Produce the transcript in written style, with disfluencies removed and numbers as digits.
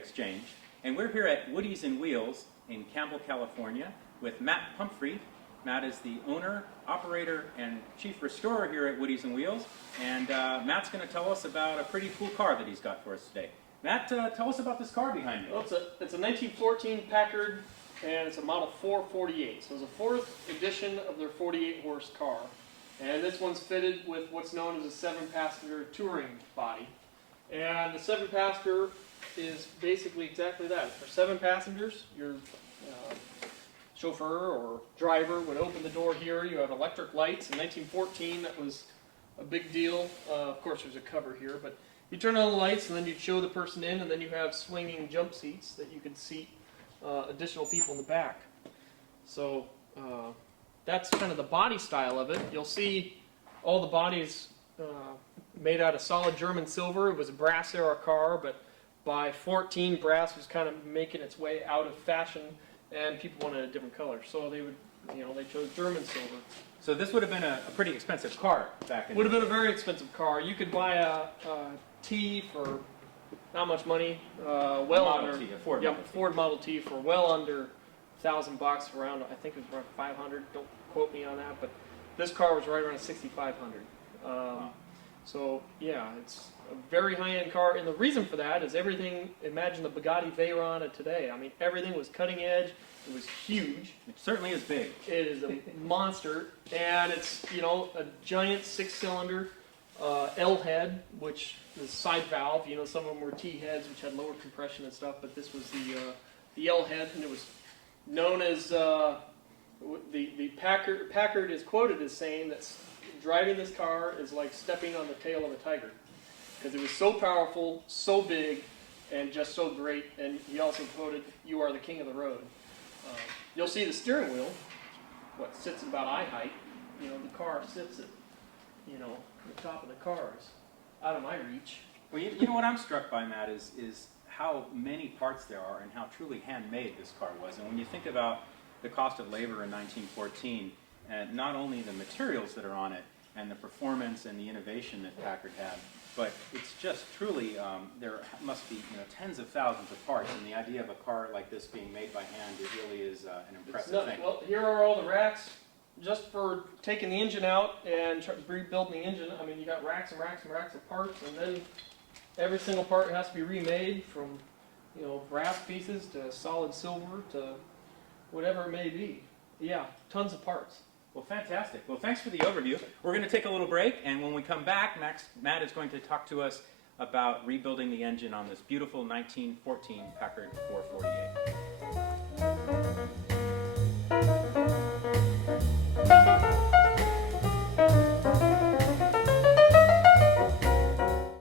exchange. And we're here at Woodies and Wheels in Campbell, California with Matt Pumphrey. Matt is the owner, operator, and chief restorer here at Woodies and Wheels. And Matt's going to tell us about a pretty cool car that he's got for us today. Matt, tell us about this car behind you. Well, it's a 1914 Packard, and it's a model 448. So it's a fourth edition of their 48-horse car. And this one's fitted with what's known as a 7-passenger touring body. And the 7-passenger is basically exactly that. For 7 passengers, your chauffeur or driver would open the door here. You have electric lights. In 1914, that was a big deal. Of course, there's a cover here, but you turn on the lights and then you show the person in, and then you have swinging jump seats that you can seat additional people in the back. So that's kind of the body style of it. You'll see all the bodies made out of solid German silver. It was a brass era car, but by 14, brass was kind of making its way out of fashion, and people wanted a different color. So they would, they chose German silver. So this would have been a pretty expensive car back in Would have been a very expensive car. You could buy a T for not much money. Ford Model T for well under $1,000, around, I think it was around 500. Don't quote me on that, but this car was right around 6,500. Wow. So yeah, it's a very high-end car, and the reason for that is everything. Imagine the Bugatti Veyron of today. I mean, everything was cutting edge. It was huge. It certainly is big. It is a monster, and it's a giant 6-cylinder L head, which is side valve. Some of them were T heads, which had lower compression and stuff, but this was the L head, and it was known as the Packard. Packard is quoted as saying that driving this car is like stepping on the tail of a tiger, because it was so powerful, so big, and just so great. And he also quoted, "You are the king of the road." You'll see the steering wheel, sits at about eye height. The car sits at, the top of the car is out of my reach. Well, you know what I'm struck by, Matt, is how many parts there are and how truly handmade this car was. And when you think about the cost of labor in 1914, and not only the materials that are on it and the performance and the innovation that Packard had, but it's just truly, there must be tens of thousands of parts, and the idea of a car like this being made by hand, it really is an impressive thing. Well, here are all the racks just for taking the engine out and rebuilding the engine. I mean, you got racks and racks and racks of parts, and then every single part has to be remade, from brass pieces to solid silver to whatever it may be. Yeah, tons of parts. Well, fantastic. Well, thanks for the overview. We're going to take a little break, and when we come back, Matt is going to talk to us about rebuilding the engine on this beautiful 1914 Packard 448.